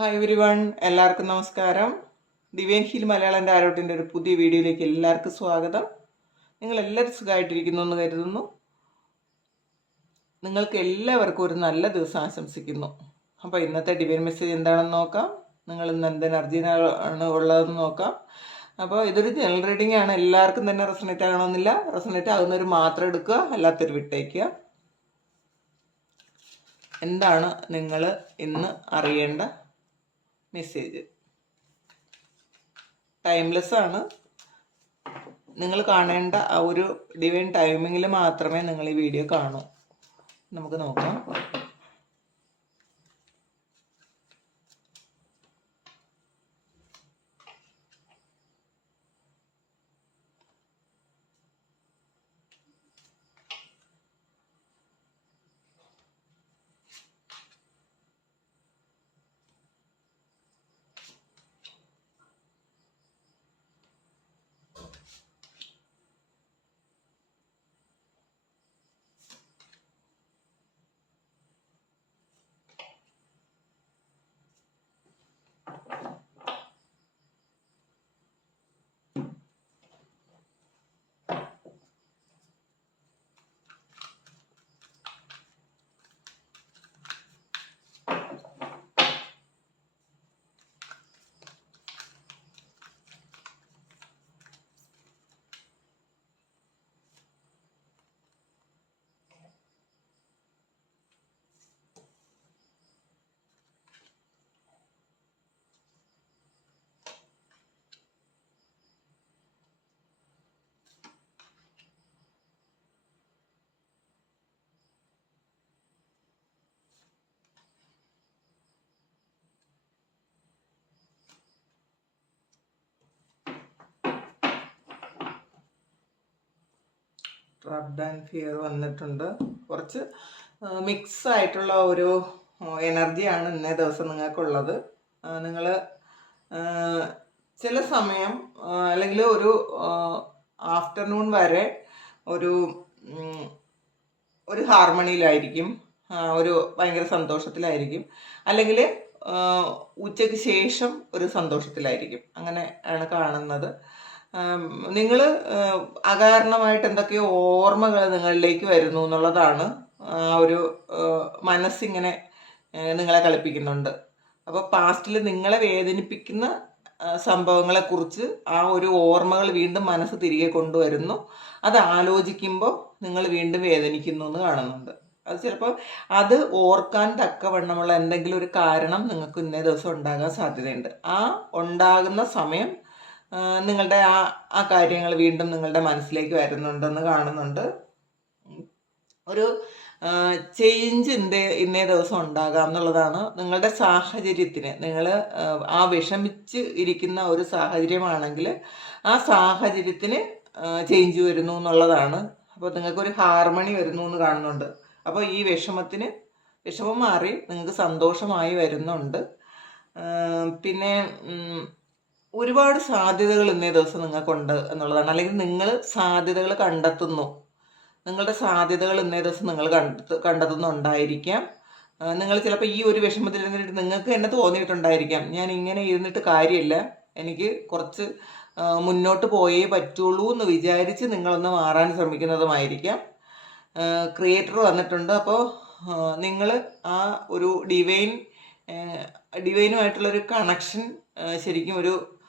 Hi every one എല്ലാവർക്കും നമസ്കാരം. ദിവ്യൻ hill മലയാളന്റെ ആരോട്ടിന്റെ ഒരു പുതിയ വീഡിയോയിലേക്ക് എല്ലാവർക്കും സ്വാഗതം. നിങ്ങൾ എല്ലാവരും സുഖമായിട്ടിരിക്കുന്നു എന്ന് കരുതുന്നു. നിങ്ങൾക്ക് എല്ലാവർക്കും ഒരു നല്ല ദിവസം ആശംസിക്കുന്നു. അപ്പോൾ ഇന്നത്തെ ഡിവൈൻ മെസ്സേജ് എന്താണെന്ന് നോക്കാം. നിങ്ങൾ ഇന്ന് എന്ത് എനർജിയാണ് ഉള്ളതെന്ന് നോക്കാം. അപ്പോൾ ഇതൊരു ജനറൽ റീഡിംഗ് ആണ്. എല്ലാവർക്കും തന്നെ റെസണേറ്റ് ആകണമെന്നില്ല. റെസണേറ്റ് ആകുന്നവർ മാത്രം എടുക്കുക അല്ലാത്തൊരു വിട്ടേക്കുക. എന്താണ് നിങ്ങൾ ഇന്ന് അറിയേണ്ട മെസ്സേജ് ടൈംലെസ് ആണ്. നിങ്ങൾ കാണേണ്ട ആ ഒരു ഡിവൈൻ ടൈമിങ്ങിൽ മാത്രമേ നിങ്ങൾ ഈ വീഡിയോ കാണൂ. നമുക്ക് നോക്കാം. ട്രാപ്ഡ് ആൻഡ് ഫിയർ വന്നിട്ടുണ്ട്. കുറച്ച് മിക്സ് ആയിട്ടുള്ള ഒരു എനർജിയാണ് ഇന്നേ ദിവസം നിങ്ങൾക്കുള്ളത്. നിങ്ങൾ ചില സമയം അല്ലെങ്കിൽ ഒരു ആഫ്റ്റർനൂൺ വരെ ഒരു ഒരു ഹാർമണിയിലായിരിക്കും ഒരു ഭയങ്കര സന്തോഷത്തിലായിരിക്കും. അല്ലെങ്കിൽ ഉച്ചയ്ക്ക് ശേഷം ഒരു സന്തോഷത്തിലായിരിക്കും. അങ്ങനെ ആണ് കാണുന്നത്. നിങ്ങൾ അകാരണമായിട്ട് എന്തൊക്കെയോ ഓർമ്മകൾ നിങ്ങളിലേക്ക് വരുന്നു എന്നുള്ളതാണ് ആ ഒരു മനസ്സിങ്ങനെ നിങ്ങളെ കളിപ്പിക്കുന്നുണ്ട്. അപ്പോൾ പാസ്റ്റിൽ നിങ്ങളെ വേദനിപ്പിക്കുന്ന സംഭവങ്ങളെ സംഭവങ്ങളെക്കുറിച്ച് ആ ഒരു ഓർമ്മകൾ വീണ്ടും മനസ്സ് തിരികെ കൊണ്ടുവരുന്നു. അത് ആലോചിക്കുമ്പോൾ നിങ്ങൾ വീണ്ടും വേദനിക്കുന്നു എന്ന് കാണുന്നുണ്ട്. അത് ചിലപ്പോൾ അത് ഓർക്കാൻ തക്കവണ്ണമുള്ള എന്തെങ്കിലും ഒരു കാരണം നിങ്ങൾക്ക് ഇന്നേ ദിവസം ഉണ്ടാകാൻ സാധ്യതയുണ്ട്. ആ ഉണ്ടാകുന്ന സമയം നിങ്ങളുടെ ആ ആ കാര്യങ്ങൾ വീണ്ടും നിങ്ങളുടെ മനസ്സിലേക്ക് വരുന്നുണ്ടെന്ന് കാണുന്നുണ്ട്. ഒരു ചേഞ്ച് ഇന്നേ ഇന്നേ ദിവസം ഉണ്ടാകാം എന്നുള്ളതാണ് നിങ്ങളുടെ സാഹചര്യത്തിന്. നിങ്ങൾ ആ വിഷമിച്ച് ഇരിക്കുന്ന ഒരു സാഹചര്യമാണെങ്കിൽ ആ സാഹചര്യത്തിന് ചേഞ്ച് വരുന്നു എന്നുള്ളതാണ്. അപ്പോൾ നിങ്ങൾക്കൊരു ഹാർമണി വരുന്നു എന്ന് കാണുന്നുണ്ട്. അപ്പോൾ ഈ വിഷമത്തിന് വിഷമം മാറി നിങ്ങൾക്ക് സന്തോഷമായി വരുന്നുണ്ട്. പിന്നെ ഒരുപാട് സാധ്യതകൾ ഇന്നേ ദിവസം നിങ്ങൾക്കുണ്ട് എന്നുള്ളതാണ്. അല്ലെങ്കിൽ നിങ്ങൾ സാധ്യതകൾ കണ്ടെത്തുന്നു. നിങ്ങളുടെ സാധ്യതകൾ ഇന്നേ ദിവസം നിങ്ങൾ കണ്ടെത്തു കണ്ടെത്തുന്നുണ്ടായിരിക്കാം. നിങ്ങൾ ചിലപ്പോൾ ഈ ഒരു വിഷമത്തിൽ ഇരുന്നിട്ട് നിങ്ങൾക്ക് തന്നെ തോന്നിയിട്ടുണ്ടായിരിക്കാം. ഞാൻ ഇങ്ങനെ ഇരുന്നിട്ട് കാര്യമില്ല. എനിക്ക് കുറച്ച് മുന്നോട്ട് പോയേ പറ്റുള്ളൂ എന്ന് വിചാരിച്ച് നിങ്ങളൊന്ന് മാറാൻ ശ്രമിക്കുന്നതുമായിരിക്കാം. ക്രിയേറ്റർ വന്നിട്ടുണ്ട്. അപ്പോൾ നിങ്ങൾ ആ ഒരു ഡിവൈൻ ഡിവൈനുമായിട്ടുള്ളൊരു കണക്ഷൻ ശരിക്കും ഒരു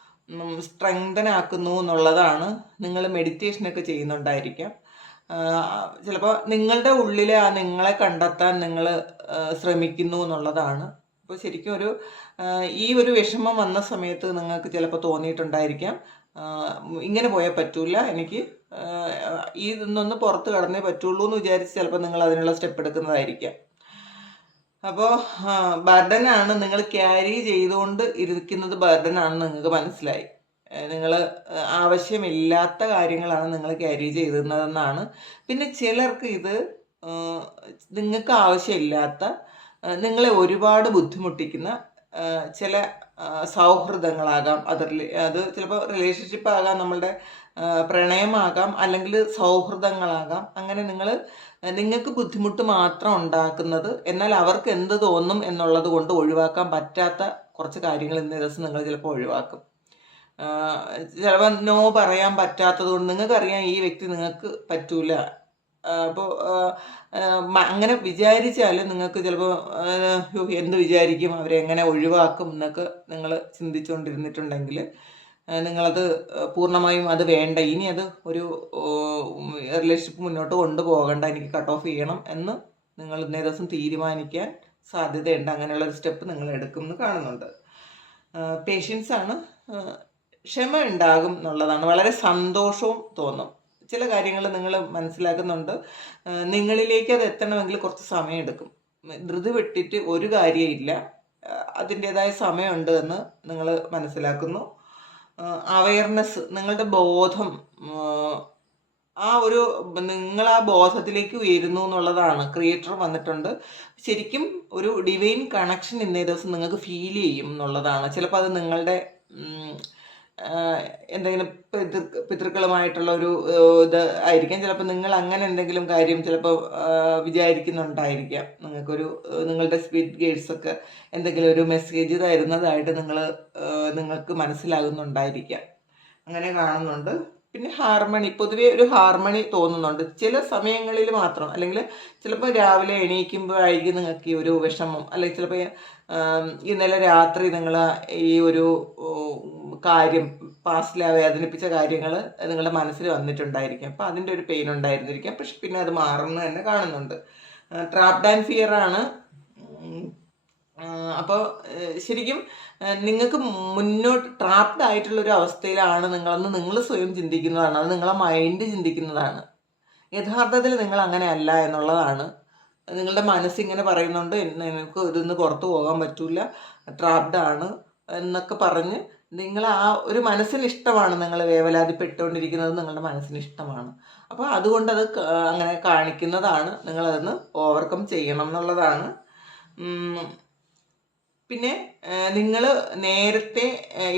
സ്ട്രെങ്തൻ ആക്കുന്നു എന്നുള്ളതാണ് നിങ്ങൾ മെഡിറ്റേഷനൊക്കെ ചെയ്യുന്നുണ്ടായിരിക്കാം. ചിലപ്പോൾ നിങ്ങളുടെ ഉള്ളിലെ ആ നിങ്ങളെ കണ്ടെത്താൻ നിങ്ങൾ ശ്രമിക്കുന്നു എന്നുള്ളതാണ്. അപ്പോൾ ശരിക്കും ഒരു ഈ ഒരു വിഷമം വന്ന സമയത്ത് നിങ്ങൾക്ക് ചിലപ്പോൾ തോന്നിയിട്ടുണ്ടായിരിക്കാം. ഇങ്ങനെ പോയാൽ പറ്റൂല എനിക്ക് ഈ നിന്നൊന്ന് പുറത്ത് കടന്നേ പറ്റുള്ളൂ എന്ന് വിചാരിച്ച് ചിലപ്പോൾ നിങ്ങൾ അതിനുള്ള സ്റ്റെപ്പ് എടുക്കുന്നതായിരിക്കാം. അപ്പോൾ ബർഡനാണ് നിങ്ങൾ ക്യാരി ചെയ്തുകൊണ്ട് ഇരിക്കുന്നത് ബർഡനാണെന്ന് നിങ്ങൾക്ക് മനസ്സിലായി. നിങ്ങൾ ആവശ്യമില്ലാത്ത കാര്യങ്ങളാണ് നിങ്ങൾ ക്യാരി ചെയ്തിരുന്നതെന്നാണ്. പിന്നെ ചിലർക്ക് ഇത് നിങ്ങൾക്ക് ആവശ്യമില്ലാത്ത നിങ്ങളെ ഒരുപാട് ബുദ്ധിമുട്ടിക്കുന്ന ചില സൗഹൃദങ്ങളാകാം. അത് അത് ചിലപ്പോൾ റിലേഷൻഷിപ്പ് ആകാം നമ്മളുടെ പ്രണയമാകാം അല്ലെങ്കിൽ സൗഹൃദങ്ങളാകാം. അങ്ങനെ നിങ്ങൾ നിങ്ങൾക്ക് ബുദ്ധിമുട്ട് മാത്രം ഉണ്ടാക്കുന്നത് എന്നാൽ അവർക്ക് എന്ത് തോന്നും എന്നുള്ളത് കൊണ്ട് ഒഴിവാക്കാൻ പറ്റാത്ത കുറച്ച് കാര്യങ്ങൾ ഇന്ന ദിവസം നിങ്ങൾ ചിലപ്പോൾ ഒഴിവാക്കും. ചിലപ്പോൾ നോ പറയാൻ പറ്റാത്തത് കൊണ്ട് നിങ്ങൾക്കറിയാം ഈ വ്യക്തി നിങ്ങൾക്ക് പറ്റൂല. അപ്പോൾ അങ്ങനെ വിചാരിച്ചാൽ നിങ്ങൾക്ക് ചിലപ്പോൾ എന്ത് വിചാരിക്കും? അവരെങ്ങനെ ഒഴിവാക്കും എന്നൊക്കെ നിങ്ങൾ ചിന്തിച്ചുകൊണ്ടിരുന്നിട്ടുണ്ടെങ്കിൽ നിങ്ങളത് പൂർണമായും അത് വേണ്ട. ഇനി അത് ഒരു റിലേഷൻഷിപ്പ് മുന്നോട്ട് കൊണ്ടുപോകണ്ട. എനിക്ക് കട്ട് ഓഫ് ചെയ്യണം എന്ന് നിങ്ങൾ ഇന്നേ ദിവസം തീരുമാനിക്കാൻ സാധ്യതയുണ്ട്. അങ്ങനെയുള്ള ഒരു സ്റ്റെപ്പ് നിങ്ങൾ എടുക്കും എന്ന് കാണുന്നുണ്ട്. പേഷ്യൻസ് ആണ്. ക്ഷമ ഉണ്ടാകും എന്നുള്ളതാണ്. വളരെ സന്തോഷവും തോന്നും. ചില കാര്യങ്ങൾ നിങ്ങൾ മനസ്സിലാക്കുന്നുണ്ട്. നിങ്ങളിലേക്ക് അത് എത്തണമെങ്കിൽ കുറച്ച് സമയമെടുക്കും. ധൃതി വിട്ടിട്ട് ഒരു കാര്യമില്ല. അതിന്റെതായ സമയമുണ്ട് എന്ന് നിങ്ങൾ മനസ്സിലാക്കുന്നു. അവയർനെസ് നിങ്ങളുടെ ബോധം ആ ഒരു നിങ്ങൾ ആ ബോധത്തിലേക്ക് ഉയരുന്നു എന്നുള്ളതാണ്. ക്രിയേറ്റർ വന്നിട്ടുണ്ട്. ശരിക്കും ഒരു ഡിവൈൻ കണക്ഷൻ ഇന്നേ ദിവസം നിങ്ങൾക്ക് ഫീൽ ചെയ്യും എന്നുള്ളതാണ്. ചിലപ്പോൾ അത് നിങ്ങളുടെ എന്തെങ്കിലും പിതൃ പിതൃക്കളുമായിട്ടുള്ള ഒരു ഇത് ആയിരിക്കാം. ചിലപ്പോൾ നിങ്ങൾ അങ്ങനെ എന്തെങ്കിലും കാര്യം ചിലപ്പോൾ വിചാരിക്കുന്നുണ്ടായിരിക്കാം. നിങ്ങൾക്കൊരു നിങ്ങളുടെ സ്പീഡ് ഗേഴ്സൊക്കെ എന്തെങ്കിലും ഒരു മെസ്സേജ് തരുന്നതായിട്ട് നിങ്ങൾ നിങ്ങൾക്ക് മനസ്സിലാകുന്നുണ്ടായിരിക്കാം. അങ്ങനെ കാണുന്നുണ്ട്. പിന്നെ ഹാർമണി പൊതുവേ ഒരു ഹാർമണി തോന്നുന്നുണ്ട്. ചില സമയങ്ങളിൽ മാത്രം അല്ലെങ്കിൽ ചിലപ്പോൾ രാവിലെ എണീക്കുമ്പോഴായിരിക്കും നിങ്ങൾക്ക് ഈ ഒരു വിഷമം. അല്ലെങ്കിൽ ചിലപ്പോൾ ഇന്നലെ രാത്രി നിങ്ങൾ ഈ ഒരു കാര്യം പാസ്റ്റിലെ വേദനിപ്പിച്ച കാര്യങ്ങൾ നിങ്ങളുടെ മനസ്സിൽ വന്നിട്ടുണ്ടായിരിക്കാം. അപ്പോൾ അതിന്റെ ഒരു പെയിൻ ഉണ്ടായിരുന്നിരിക്കാം. പക്ഷെ പിന്നെ അത് മാറുന്നു തന്നെ കാണുന്നുണ്ട്. ട്രാപ്ഡ് ആൻഡ് ഫിയർ ആണ്. അപ്പോൾ ശരിക്കും നിങ്ങൾക്ക് മുന്നോട്ട് ട്രാപ്ഡ് ആയിട്ടുള്ള ഒരു അവസ്ഥയിലാണ് നിങ്ങളെന്ന് നിങ്ങൾ സ്വയം ചിന്തിക്കുന്നതാണ്. അത് നിങ്ങളെ മൈൻഡ് ചിന്തിക്കുന്നതാണ്. യഥാർത്ഥത്തിൽ നിങ്ങൾ അങ്ങനെ അല്ല എന്നുള്ളതാണ്. നിങ്ങളുടെ മനസ്സിങ്ങനെ പറയുന്നുണ്ട് നിങ്ങൾക്ക് ഇതൊന്ന് പുറത്തു പോകാൻ പറ്റില്ല ട്രാപ്ഡ് ആണ് എന്നൊക്കെ പറഞ്ഞ് നിങ്ങൾ ആ ഒരു മനസ്സിന് ഇഷ്ടമാണ് നിങ്ങൾ വേവലാതിപ്പെട്ടുകൊണ്ടിരിക്കുന്നത് നിങ്ങളുടെ മനസ്സിന് ഇഷ്ടമാണ് അപ്പോൾ അതുകൊണ്ട് അത് അങ്ങനെ കാണിക്കുന്നതാണ് നിങ്ങളതൊന്ന് ഓവർകം ചെയ്യണം എന്നുള്ളതാണ്. പിന്നെ നിങ്ങൾ നേരത്തെ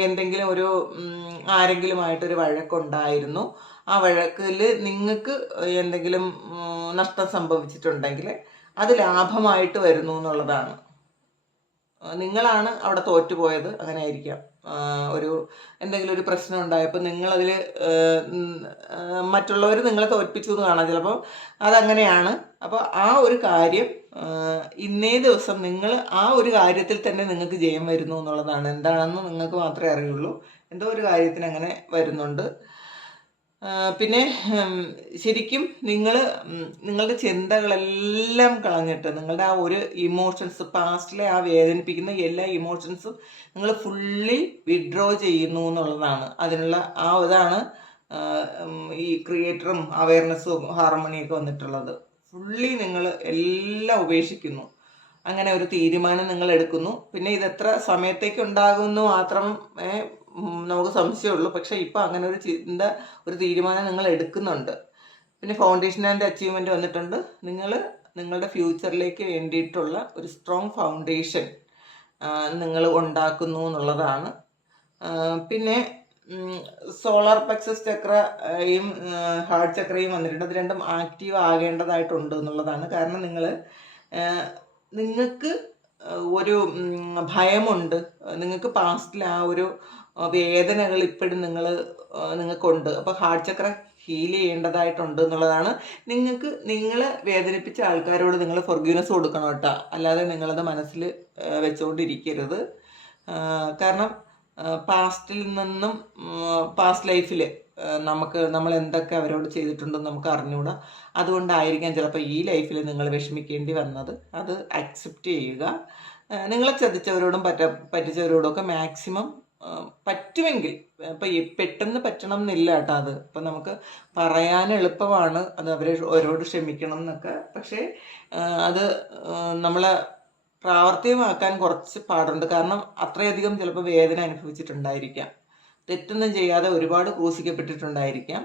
എന്തെങ്കിലും ഒരു ആരെങ്കിലുമായിട്ടൊരു വഴക്കുണ്ടായിരുന്നു. ആ വഴക്കിൽ നിങ്ങൾക്ക് എന്തെങ്കിലും നഷ്ടം സംഭവിച്ചിട്ടുണ്ടെങ്കിൽ അത് ലാഭമായിട്ട് വരുന്നു എന്നുള്ളതാണ്. നിങ്ങളാണ് അവിടെ തോറ്റുപോയത്. അങ്ങനെ ആയിരിക്കാം ഒരു എന്തെങ്കിലും ഒരു പ്രശ്നം ഉണ്ടായപ്പോൾ നിങ്ങളതിൽ മറ്റുള്ളവർ നിങ്ങളെ തോൽപ്പിച്ചു എന്ന് കാണാം. ചിലപ്പോൾ അതങ്ങനെയാണ്. അപ്പോൾ ആ ഒരു കാര്യം ഇന്നേ ദിവസം നിങ്ങൾ ആ ഒരു കാര്യത്തിൽ തന്നെ നിങ്ങൾക്ക് ജയം വരുന്നു എന്നുള്ളതാണ്. എന്താണെന്ന് നിങ്ങൾക്ക് മാത്രമേ അറിയുള്ളൂ. എന്തോ ഒരു കാര്യത്തിന് അങ്ങനെ വരുന്നുണ്ട്. പിന്നെ ശരിക്കും നിങ്ങൾ നിങ്ങളുടെ ചിന്തകളെല്ലാം കളഞ്ഞിട്ട് നിങ്ങളുടെ ആ ഒരു ഇമോഷൻസ് പാസ്റ്റിലെ ആ വേദനിപ്പിക്കുന്ന എല്ലാ ഇമോഷൻസും നിങ്ങൾ ഫുള്ളി വിഡ്രോ ചെയ്യുന്നു എന്നുള്ളതാണ്. അതിനുള്ള ആ ഇതാണ് ഈ ക്രിയേറ്ററും അവയർനെസ്സും ഹാർമണിയൊക്കെ വന്നിട്ടുള്ളത്. ഫുള്ളി നിങ്ങൾ എല്ലാം ഉപേക്ഷിക്കുന്നു. അങ്ങനെ ഒരു തീരുമാനം നിങ്ങൾ എടുക്കുന്നു പിന്നെ ഇത് എത്ര സമയത്തേക്ക് ഉണ്ടാകുമെന്ന് മാത്രം നമുക്ക് സംശയമുള്ളൂ. പക്ഷേ ഇപ്പോൾ അങ്ങനെ ഒരു ചിന്ത ഒരു തീരുമാനം നിങ്ങൾ എടുക്കുന്നുണ്ട്. പിന്നെ ഫൗണ്ടേഷൻ ആൻഡ് അച്ചീവ്മെന്റ് വന്നിട്ടുണ്ട്. നിങ്ങൾ നിങ്ങളുടെ ഫ്യൂച്ചറിലേക്ക് വേണ്ടിയിട്ടുള്ള ഒരു സ്ട്രോങ് ഫൗണ്ടേഷൻ നിങ്ങൾ ഉണ്ടാക്കുന്നു എന്നുള്ളതാണ്. പിന്നെ സോളാർ പ്ലക്സസ് ചക്രയും ഹാർട്ട് ചക്രയും വന്നിട്ടുണ്ട്. അത് രണ്ടും ആക്റ്റീവ് ആകേണ്ടതായിട്ടുണ്ട് എന്നുള്ളതാണ്. കാരണം നിങ്ങൾ നിങ്ങൾക്ക് ഒരു ഭയമുണ്ട്. നിങ്ങൾക്ക് പാസ്റ്റിൽ ആ ഒരു വേദനകൾ ഇപ്പോഴും നിങ്ങൾ നിങ്ങൾക്കുണ്ട്. അപ്പോൾ ഹാർട്ട് ചക്ര ഹീൽ ചെയ്യേണ്ടതായിട്ടുണ്ട് എന്നുള്ളതാണ്. നിങ്ങൾക്ക് നിങ്ങളെ വേദനിപ്പിച്ച ആൾക്കാരോട് നിങ്ങൾ ഫൊർഗ്യൂനസ് കൊടുക്കണം കേട്ടോ. അല്ലാതെ നിങ്ങളത് മനസ്സിൽ വെച്ചുകൊണ്ടിരിക്കരുത് കാരണം പാസ്റ്റിൽ നിന്നും പാസ്റ്റ് ലൈഫിൽ നമുക്ക് നമ്മൾ എന്തൊക്കെ അവരോട് ചെയ്തിട്ടുണ്ടെന്ന് നമുക്ക് അറിഞ്ഞുകൂടാ അതുകൊണ്ടായിരിക്കാം ചിലപ്പോൾ ഈ ലൈഫിൽ നിങ്ങൾ വിഷമിക്കേണ്ടി വന്നത്. അത് അക്സെപ്റ്റ് ചെയ്യുക. നിങ്ങളെ ചതിച്ചവരോടും പറ്റ പറ്റിച്ചവരോടൊക്കെ മാക്സിമം പറ്റുമെങ്കിൽ ഇപ്പം പെട്ടെന്ന് പറ്റണം എന്നില്ല കേട്ടോ അത്. ഇപ്പം നമുക്ക് പറയാൻ എളുപ്പമാണ് അത് അവരെ അവരോട് ക്ഷമിക്കണം എന്നൊക്കെ. പക്ഷേ അത് നമ്മളെ പ്രാവർത്തികമാക്കാൻ കുറച്ച് പാടുണ്ട്. കാരണം അത്രയധികം ചിലപ്പോൾ വേദന അനുഭവിച്ചിട്ടുണ്ടായിരിക്കാം. തെറ്റൊന്നും ചെയ്യാതെ ഒരുപാട് ക്രൂശിക്കപ്പെട്ടിട്ടുണ്ടായിരിക്കാം.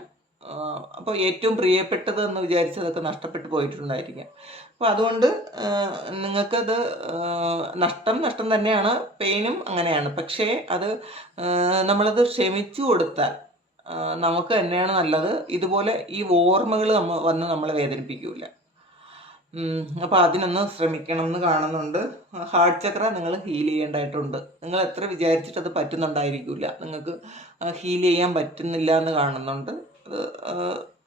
അപ്പോൾ ഏറ്റവും പ്രിയപ്പെട്ടത് എന്ന് വിചാരിച്ചതൊക്കെ നഷ്ടപ്പെട്ടു പോയിട്ടുണ്ടായിരിക്കാം. അപ്പോൾ അതുകൊണ്ട് നിങ്ങൾക്കത് നഷ്ടം നഷ്ടം തന്നെയാണ് പെയിനും അങ്ങനെയാണ്. പക്ഷേ അത് നമ്മളത് ക്ഷമിച്ചു കൊടുത്താൽ നമുക്ക് തന്നെയാണ് നല്ലത്. ഇതുപോലെ ഈ ഓർമ്മകൾ നമ്മൾ വന്ന് നമ്മളെ വേദനിപ്പിക്കില്ല അപ്പോൾ അതിനൊന്ന് ശ്രമിക്കണം എന്ന് കാണുന്നുണ്ട് ഹാർട്ട് ചക്ര നിങ്ങൾ ഹീൽ ചെയ്യേണ്ടതായിട്ടുണ്ട്. നിങ്ങൾ എത്ര വിചാരിച്ചിട്ട് അത് പറ്റുന്നുണ്ടായിരിക്കില്ല നിങ്ങൾക്ക് ഹീൽ ചെയ്യാൻ പറ്റുന്നില്ല എന്ന് കാണുന്നുണ്ട്. അത്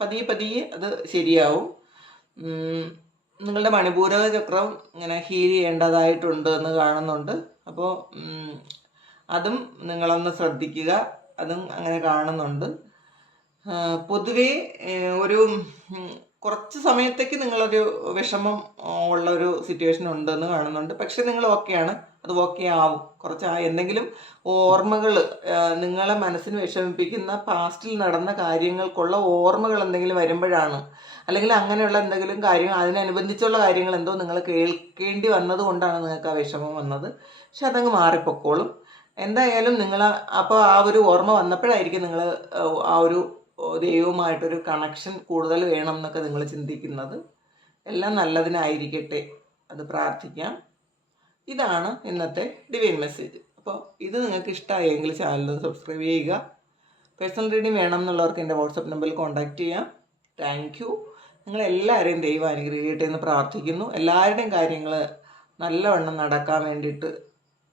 പതിയെ പതിയെ അത് ശരിയാവും. നിങ്ങളുടെ മണിപൂരക ചക്രം ഇങ്ങനെ ഹീൽ ചെയ്യേണ്ടതായിട്ടുണ്ട് എന്ന് കാണുന്നുണ്ട്. അപ്പോൾ അതും നിങ്ങളൊന്ന് ശ്രദ്ധിക്കുക. അതും അങ്ങനെ കാണുന്നുണ്ട്. പൊതുവേ ഒരു കുറച്ച് സമയത്തേക്ക് നിങ്ങളൊരു വിഷമം ഉള്ള ഒരു സിറ്റുവേഷൻ ഉണ്ടെന്ന് കാണുന്നുണ്ട്. പക്ഷെ നിങ്ങൾ ഓക്കെയാണ് അത് ഓക്കെ ആവും. കുറച്ച് ആ എന്തെങ്കിലും ഓർമ്മകൾ നിങ്ങളെ മനസ്സിന് വിഷമിപ്പിക്കുന്ന പാസ്റ്റിൽ നടന്ന കാര്യങ്ങൾക്കുള്ള ഓർമ്മകൾ എന്തെങ്കിലും വരുമ്പോഴാണ്. അല്ലെങ്കിൽ അങ്ങനെയുള്ള എന്തെങ്കിലും കാര്യങ്ങൾ അതിനനുബന്ധിച്ചുള്ള കാര്യങ്ങൾ എന്തോ നിങ്ങൾ കേൾക്കേണ്ടി വന്നത് കൊണ്ടാണ് നിങ്ങൾക്ക് ആ വിഷമം വന്നത്. പക്ഷെ അതങ്ങ് മാറിപ്പോക്കോളും. എന്തായാലും നിങ്ങൾ അപ്പോൾ ആ ഒരു ഓർമ്മ വന്നപ്പോഴായിരിക്കും നിങ്ങൾ ആ ഒരു ദൈവവുമായിട്ടൊരു കണക്ഷൻ കൂടുതൽ വേണം എന്നൊക്കെ നിങ്ങൾ ചിന്തിക്കുന്നത്. എല്ലാം നല്ലതിനായിരിക്കട്ടെ. അത് പ്രാർത്ഥിക്കാം. ഇതാണ് ഇന്നത്തെ ഡിവൈൻ മെസ്സേജ് അപ്പോൾ ഇത് നിങ്ങൾക്ക് ഇഷ്ടമായെങ്കിൽ ചാനൽ സബ്സ്ക്രൈബ് ചെയ്യുക. പേഴ്സണൽ റീഡിംഗ് വേണം എന്നുള്ളവർക്ക് എന്റെ വാട്സപ്പ് നമ്പറിൽ കോൺടാക്റ്റ് ചെയ്യാം. താങ്ക് യു നിങ്ങളെല്ലാവരെയും ദൈവം അനുഗ്രഹിക്കട്ടെ എന്ന് പ്രാർത്ഥിക്കുന്നു. എല്ലാവരുടെയും കാര്യങ്ങൾ നല്ലവണ്ണം നടക്കാൻ വേണ്ടിയിട്ട്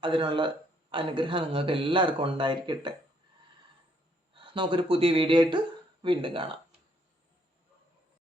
അതിനുള്ള അനുഗ്രഹം നിങ്ങൾക്ക് എല്ലാവർക്കും ഉണ്ടായിരിക്കട്ടെ. നമുക്കൊരു പുതിയ വീഡിയോ ആയിട്ട് വീണ്ടും കാണാം.